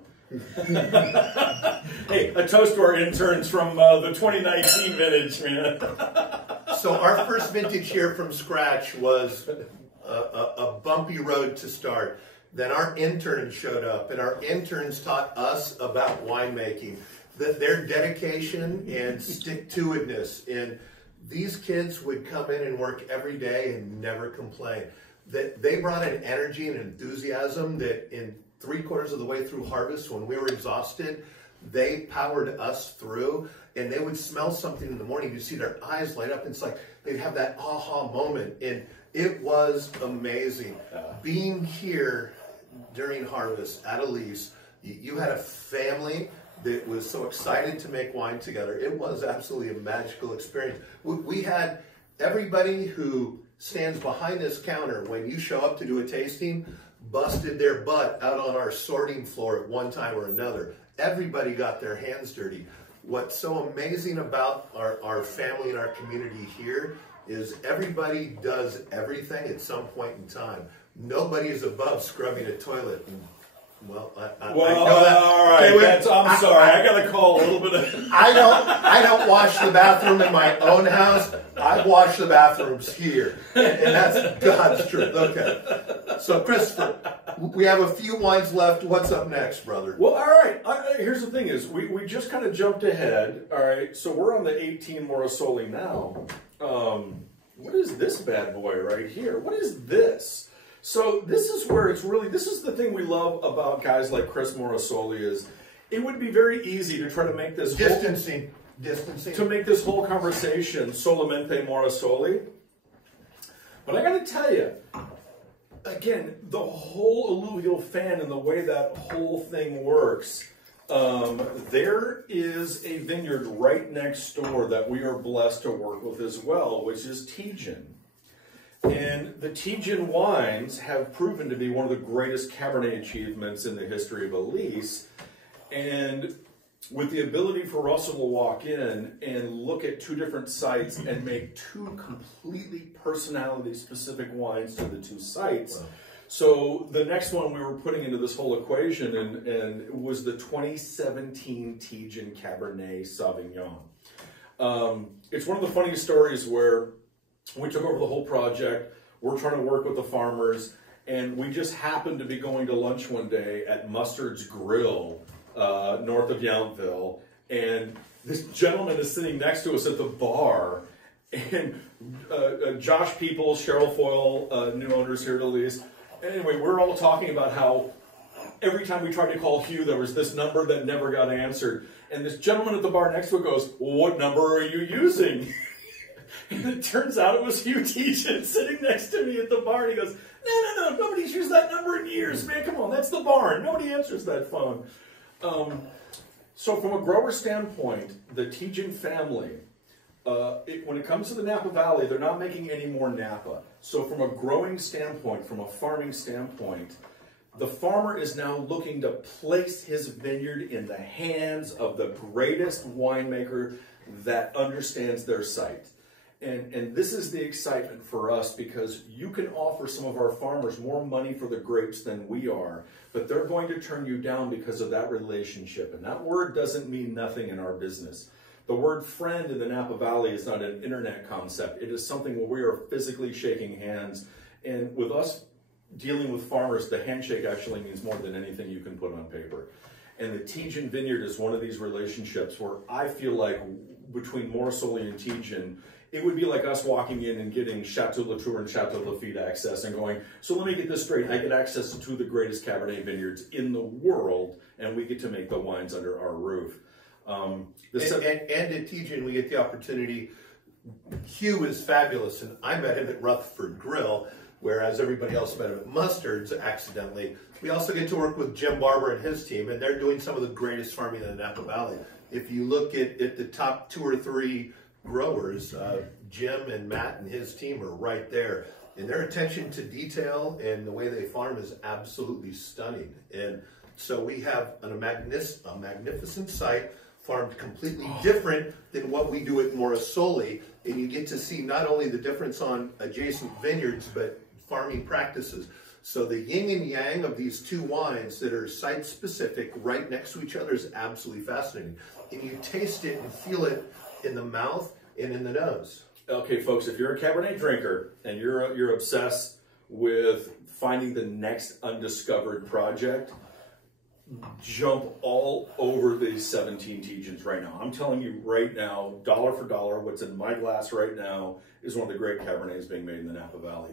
Hey, a toast to our interns from the 2019 vintage, man. So our first vintage here from scratch was a bumpy road to start. Then our interns showed up, and our interns taught us about winemaking, that their dedication and stick-to-itness. And these kids would come in and work every day and never complain. That they brought an energy and enthusiasm that in 3/4 of the way through harvest, when we were exhausted, they powered us through. And they would smell something in the morning, you'd see their eyes light up, and it's like they'd have that aha moment. And it was amazing. Being here during harvest at Elyse, you had a family that was so excited to make wine together. It was absolutely a magical experience. We had everybody who stands behind this counter when you show up to do a tasting busted their butt out on our sorting floor at one time or another. Everybody got their hands dirty. What's so amazing about our family and our community here is everybody does everything at some point in time. Nobody is above scrubbing a toilet. Well, I know that. All right. Okay, I'm sorry. I got to call a little bit of... I don't wash the bathroom in my own house. I wash the bathrooms here. And that's God's truth. Okay. So, Christopher, we have a few wines left. What's up next, brother? Well, all right. Here's the thing is, we just kind of jumped ahead. All right. So we're on the 18 Morrisoli now. What is this bad boy right here? What is this? So this is where it's really, this is the thing we love about guys like Chris Morrisoli is it would be very easy to try to make this distancing. To make this whole conversation solamente Morrisoli. But I got to tell you, again, the whole alluvial fan and the way that whole thing works, there is a vineyard right next door that we are blessed to work with as well, which is Tejan. And the Tejan wines have proven to be one of the greatest Cabernet achievements in the history of Elyse. And with the ability for Russell to walk in and look at two different sites and make two completely personality-specific wines to the two sites. Wow. So the next one we were putting into this whole equation and was the 2017 Tejan Cabernet Sauvignon. It's one of the funniest stories where we took over the whole project. We're trying to work with the farmers, and we just happened to be going to lunch one day at Mustard's Grill, north of Yountville, and this gentleman is sitting next to us at the bar, and Josh Peoples, Cheryl Foyle, new owners here at Elyse. Anyway, we're all talking about how every time we tried to call Hugh, there was this number that never got answered, and this gentleman at the bar next to it goes, well, what number are you using? And it turns out it was Hugh Tejan sitting next to me at the bar. And he goes, no, nobody's used that number in years, man. Come on, that's the barn. Nobody answers that phone. So from a grower standpoint, the Tejan family, when it comes to the Napa Valley, they're not making any more Napa. So from a growing standpoint, from a farming standpoint, the farmer is now looking to place his vineyard in the hands of the greatest winemaker that understands their site. And this is the excitement for us, because you can offer some of our farmers more money for the grapes than we are, but they're going to turn you down because of that relationship. And that word doesn't mean nothing in our business. The word friend in the Napa Valley is not an internet concept. It is something where we are physically shaking hands. And with us dealing with farmers, the handshake actually means more than anything you can put on paper. And the Tejan Vineyard is one of these relationships where I feel like between Morrisoli and Tejan, it would be like us walking in and getting Chateau Latour and Chateau Lafite access and going, so let me get this straight, I get access to two of the greatest Cabernet vineyards in the world, and we get to make the wines under our roof. And at Tejan, we get the opportunity. Hugh is fabulous, and I met him at Rutherford Grill, whereas everybody else met him at Mustard's accidentally. We also get to work with Jim Barber and his team, and they're doing some of the greatest farming in the Napa Valley. If you look at the top 2 or 3 growers, Jim and Matt and his team are right there. And their attention to detail and the way they farm is absolutely stunning. And so we have a magnificent site, farmed completely different than what we do at Morisoli. And you get to see not only the difference on adjacent vineyards, but farming practices. So the yin and yang of these two wines that are site-specific right next to each other is absolutely fascinating. And you taste it and feel it in the mouth and in the nose. Okay, folks, if you're a Cabernet drinker and you're obsessed with finding the next undiscovered project, jump all over these 17 Tejans right now. I'm telling you right now, dollar for dollar, what's in my glass right now is one of the great Cabernets being made in the Napa Valley.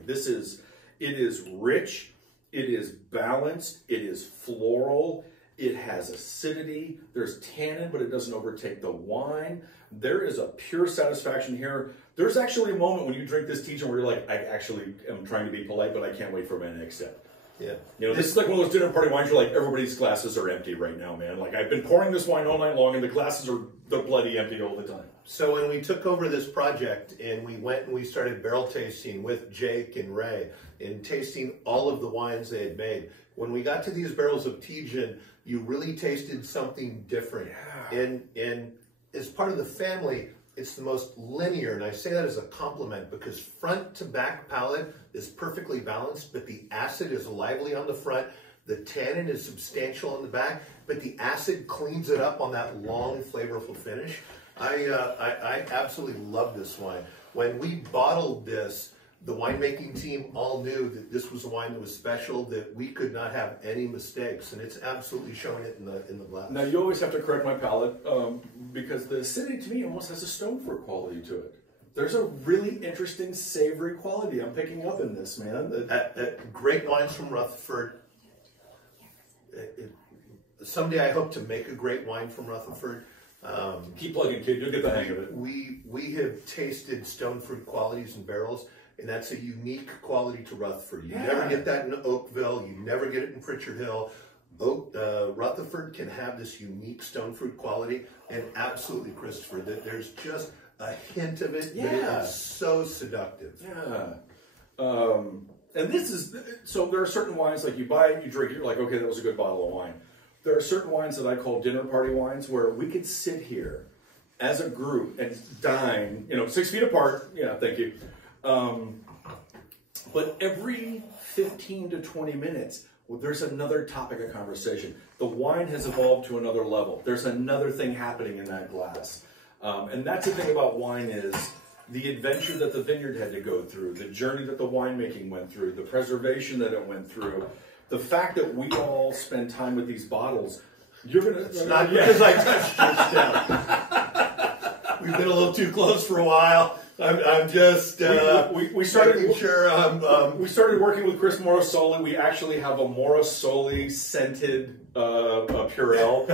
It is rich, it is balanced, it is floral, it has acidity, there's tannin, but it doesn't overtake the wine. There is a pure satisfaction here. There's actually a moment when you drink this Tejan where you're like, I actually am trying to be polite, but I can't wait for my next sip. Yeah. You know, this is like one of those dinner party wines where like everybody's glasses are empty right now, man. Like I've been pouring this wine all night long and the glasses are bloody empty all the time. So when we took over this project and we went and we started barrel tasting with Jake and Ray and tasting all of the wines they had made, when we got to these barrels of Tejan, you really tasted something different. Yeah. And as part of the family, it's the most linear, and I say that as a compliment because front to back palate is perfectly balanced, but the acid is lively on the front, the tannin is substantial on the back, but the acid cleans it up on that long, flavorful finish. I absolutely love this wine. When we bottled this, the winemaking team all knew that this was a wine that was special, that we could not have any mistakes, and it's absolutely showing it in the glass. Now, you always have to correct my palate because the acidity to me almost has a stone fruit quality to it. There's a really interesting savory quality I'm picking up in this, man. Great wines from Rutherford. Someday I hope to make a great wine from Rutherford. Keep plugging, kid. You'll get the hang of it. We have tasted stone fruit qualities in barrels, and that's a unique quality to Rutherford. You never get that in Oakville. You never get it in Pritchard Hill. Rutherford can have this unique stone fruit quality, and absolutely, Christopher, that there's just a hint of it, but it is so seductive. Yeah. And this is, so there are certain wines, like you buy it, you drink it, you're like, okay, that was a good bottle of wine. There are certain wines that I call dinner party wines where we could sit here as a group and dine, 6 feet apart. Yeah, thank you. But every 15 to 20 minutes, there's another topic of conversation. The wine has evolved to another level. There's another thing happening in that glass. And that's the thing about wine is the adventure that the vineyard had to go through, the journey that the winemaking went through, the preservation that it went through, the fact that we all spend time with these bottles. You're going to... It's not because I touched your stem. We've been a little too close for a while. I'm just we started making sure we started working with Chris Morrisoli. We actually have a Morrisoli scented Purell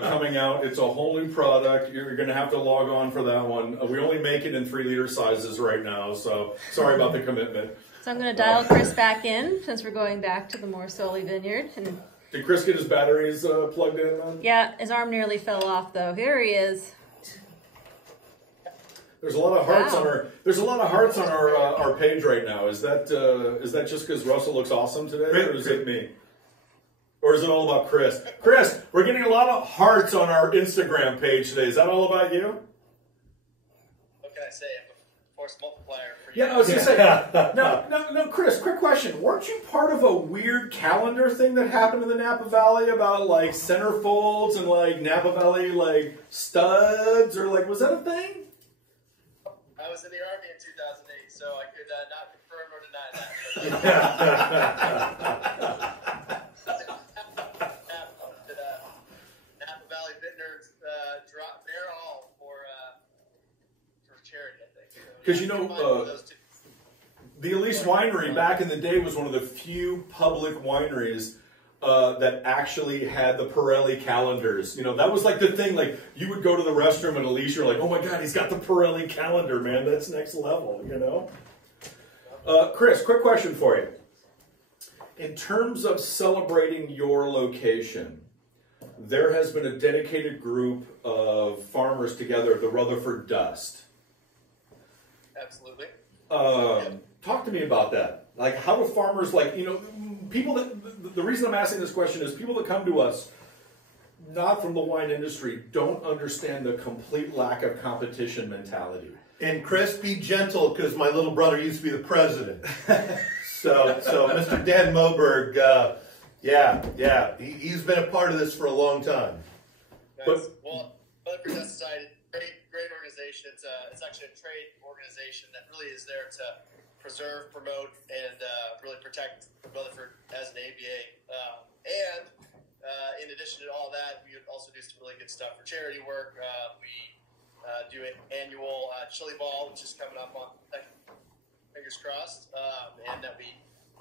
coming out. It's a whole new product. You're going to have to log on for that one. We only make it in 3-liter sizes right now, so sorry about the commitment. So I'm going to dial Chris back in since we're going back to the Morisoli Vineyard and Did Chris get his batteries plugged in then? Yeah, his arm nearly fell off though. Here he is. There's a lot of hearts Wow. on our. There's a lot of hearts on our page right now. Is that just because Russell looks awesome today, or is it me? Or is it all about Chris? Chris, we're getting a lot of hearts on our Instagram page today. Is that all about you? What can I say? I'm a force multiplier for you. Yeah, I was going to say, no, Chris, quick question. Weren't you part of a weird calendar thing that happened in the Napa Valley about, like, centerfolds and, like, Napa Valley, like, studs? Or, like, was that a thing? I was in the Army in 2008, so I could not confirm or deny that. Napa Valley Vineyards drop their all for charity, I think. Because, you know, the Elyse Winery back in the day was one of the few public wineries that actually had the Pirelli calendars. You know, that was like the thing, like, you would go to the restroom and Elyse, you're like, oh my God, he's got the Pirelli calendar, man. That's next level, you know? Chris, quick question for you. In terms of celebrating your location, there has been a dedicated group of farmers together, the Rutherford Dust. Absolutely. Talk to me about that. Like, how do farmers, like, you know, people that, the reason I'm asking this question is people that come to us, not from the wine industry, don't understand the complete lack of competition mentality. And Chris, be gentle, because my little brother used to be the president. So Mr. Dan Moberg, he's been a part of this for a long time. Nice. Well, Rutherford Dust Society, great organization. It's actually a trade organization that really is there to preserve, promote, and really protect Rutherford as an ABA. And in addition to all that, we also do some really good stuff for charity work. We do an annual chili ball, which is coming up on fingers crossed, and that we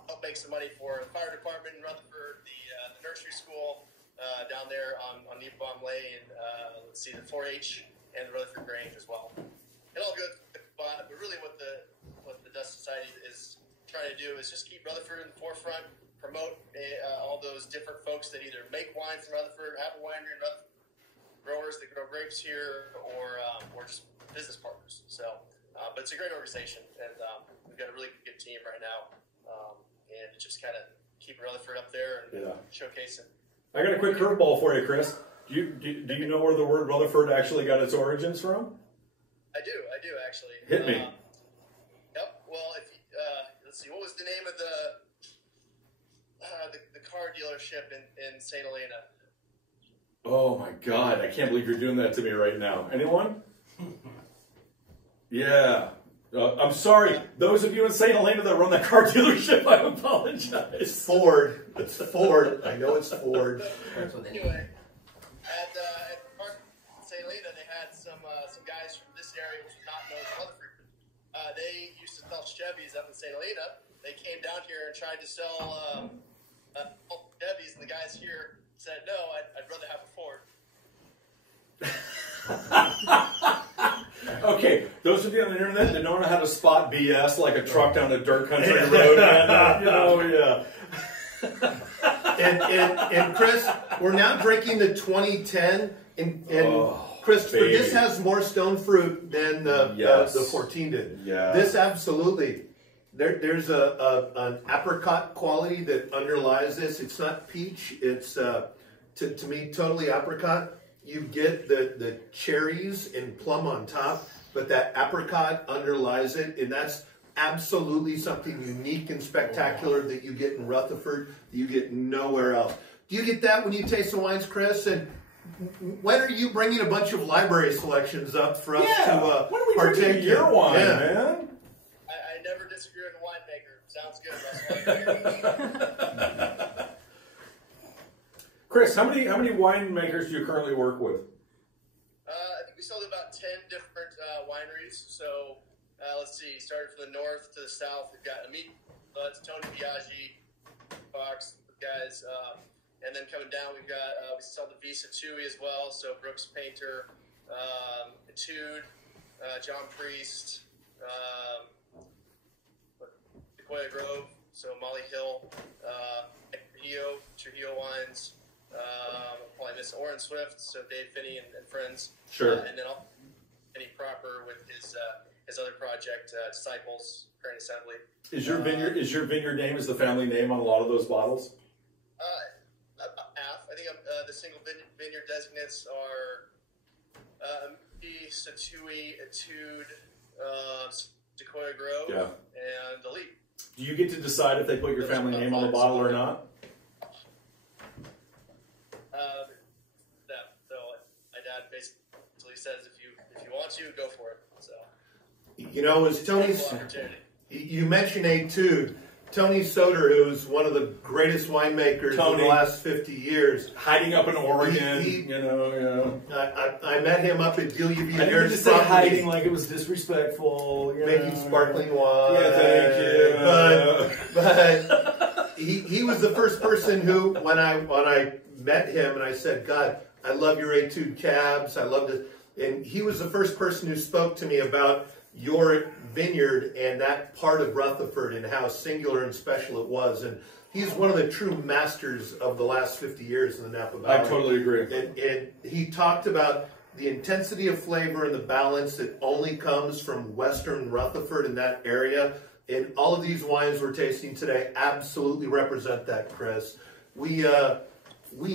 help make some money for the fire department in Rutherford, the nursery school down there on Napa Valley, and let's see, the 4-H and the Rutherford Grange as well. It all good, but really what the Dust Society is trying to do is just keep Rutherford in the forefront, promote all those different folks that either make wine from Rutherford, have a winery in Rutherford, growers that grow grapes here, or just business partners. So, but it's a great organization, and we've got a really good team right now, and just kind of keep Rutherford up there and showcase it. I got a quick curveball for you, Chris. Do you know where the word Rutherford actually got its origins from? I do actually. Hit me. Yep. Well, if you, let's see, what was the name of the car dealership in St. Helena? Oh my God, I can't believe you're doing that to me right now. Anyone? Yeah. I'm sorry. Those of you in St. Helena that run that car dealership, I apologize. Ford. It's Ford. I know it's Ford. Anyway, at the park in St. Helena, they had some guys from this area, which is not known as Rutherford. They used to sell Chevys up in St. Helena. They came down here and tried to sell Chevys, and the guys here said, no, I'd rather have a Ford. Okay, those of you on the internet that don't know how to spot BS like a truck down a dirt country road, And Chris, we're now drinking the 2010, and Christopher, baby. this has more stone fruit than the 14 did. Yeah. This absolutely. There's an apricot quality that underlies this. It's not peach. It's to me totally apricot. You get the cherries and plum on top, but that apricot underlies it, and that's absolutely something unique and spectacular that you get in Rutherford that you get nowhere else. Do you get that when you taste the wines, Chris? And when are you bringing a bunch of library selections up for us to when are we partake drinking your in? wine, Yeah. man? I never disagree with the winemaker. Sounds good, Russell. Chris, how many winemakers do you currently work with? I think we sold about 10 different wineries. So let's see, started from the north to the south. We've got Amit, Tony Biaggi, Fox guys, and then coming down we've got we sell the Visa Tui as well. So Brooks Painter, Etude, John Priest, Sequoia Grove, so Molly Hill. Trujillo wines. Probably miss Oren Swift, so Dave Finney and friends. Sure. And then Penny Proper with his other project, Disciples, Current Assembly. Is your vineyard name is the family name on a lot of those bottles? Half. I think the single vineyard designates are Satui, Etude, Sequoia Grove, and Elite. Do you get to decide if they put your family name on the bottle or not? No. So my dad basically says if you want to, go for it. So. You know, as Tony's, you mentioned Etude. Tony Soder, who's one of the greatest winemakers in the last 50 years. Hiding up in Oregon, I met him up at Delia Vineyards. I didn't just say hiding like it was disrespectful. Making sparkling wine. Yeah, thank you. But he was the first person who, when I met him and I said, God, I love your Etude cabs. I loved it. And he was the first person who spoke to me about your vineyard and that part of Rutherford and how singular and special it was. And he's one of the true masters of the last 50 years in the Napa Valley. I totally agree. And he talked about the intensity of flavor and the balance that only comes from Western Rutherford in that area. And all of these wines we're tasting today absolutely represent that, Chris. We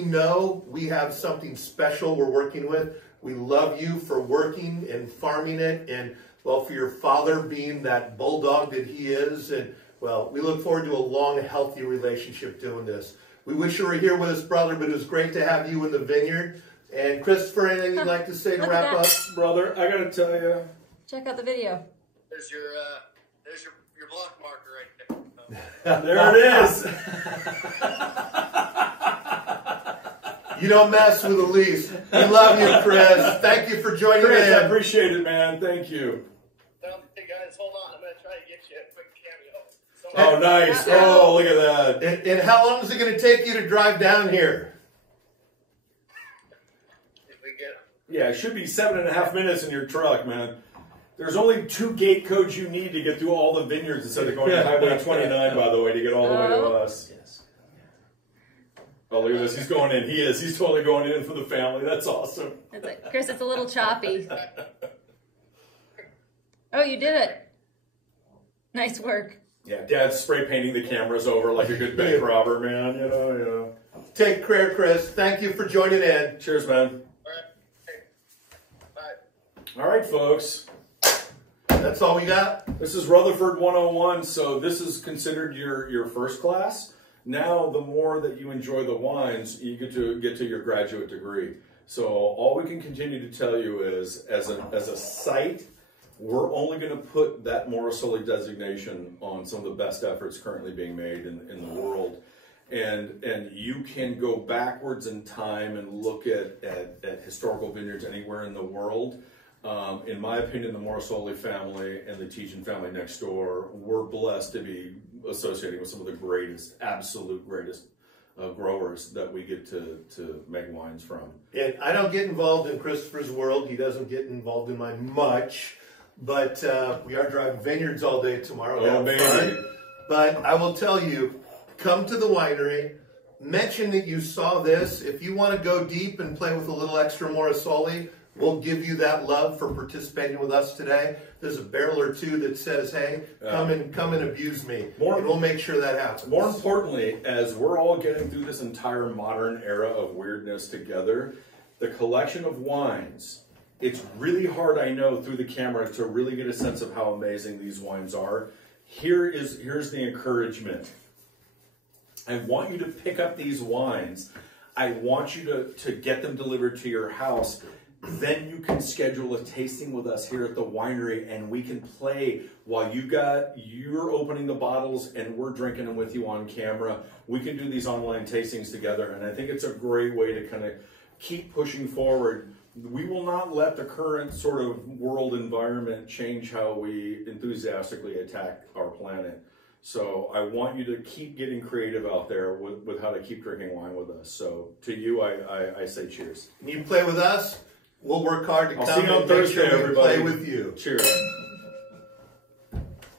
know we have something special we're working with. We love you for working and farming it, and well, for your father being that bulldog that he is. And well, we look forward to a long, healthy relationship doing this. We wish you were here with us, brother, but it was great to have you in the vineyard. And Christopher, anything you'd like to say to wrap up? Brother, I gotta tell you. Check out the video. There's your block marker right there. There it is. You don't mess with Elyse. We love you, Chris. Thank you for joining Chris, in. I appreciate it, man. Thank you. Hey guys, hold on. I'm going to try to get you a quick cameo. Oh, nice. Oh, look at that. And how long is it going to take you to drive down here? If we get Yeah, it should be 7.5 minutes in your truck, man. There's only 2 gate codes you need to get through all the vineyards instead of going to Highway 29, by the way, to get all the way to us. Yes. Oh, look at this. He's going in. He is. He's totally going in for the family. That's awesome. Chris, it's a little choppy. Oh, you did it. Nice work. Yeah, Dad's spray painting the cameras over like a good bank robber, man. You know. Take care, Chris. Thank you for joining in. Cheers, man. All right. Hey. Bye. All right, folks. That's all we got. This is Rutherford 101, so this is considered your first class. Now, the more that you enjoy the wines, you get to your graduate degree. So all we can continue to tell you is, as a site, we're only going to put that Morrisoli designation on some of the best efforts currently being made in the world. And you can go backwards in time and look at historical vineyards anywhere in the world. In my opinion, the Morrisoli family and the Tejan family next door, we're blessed to be associating with some of the greatest, absolute greatest growers that we get to make wines from. And I don't get involved in Christopher's world. He doesn't get involved in mine much. But we are driving vineyards all day tomorrow. Oh, baby. But I will tell you, come to the winery. Mention that you saw this. If you want to go deep and play with a little extra Morisoli, we'll give you that love for participating with us today. There's a barrel or two that says, hey, come and abuse me. And we'll make sure that happens. More importantly, as we're all getting through this entire modern era of weirdness together, the collection of wines, it's really hard, I know, through the camera to really get a sense of how amazing these wines are. Here's the encouragement. I want you to pick up these wines. I want you to get them delivered to your house. Then you can schedule a tasting with us here at the winery, and we can play while you're opening the bottles and we're drinking them with you on camera. We can do these online tastings together, and I think it's a great way to kind of keep pushing forward. We will not let the current sort of world environment change how we enthusiastically attack our planet. So I want you to keep getting creative out there with how to keep drinking wine with us. So to you, I say cheers. You play with us, we'll work hard to I'll come see you on and make Thursday, sure we everybody. play with you. Cheers.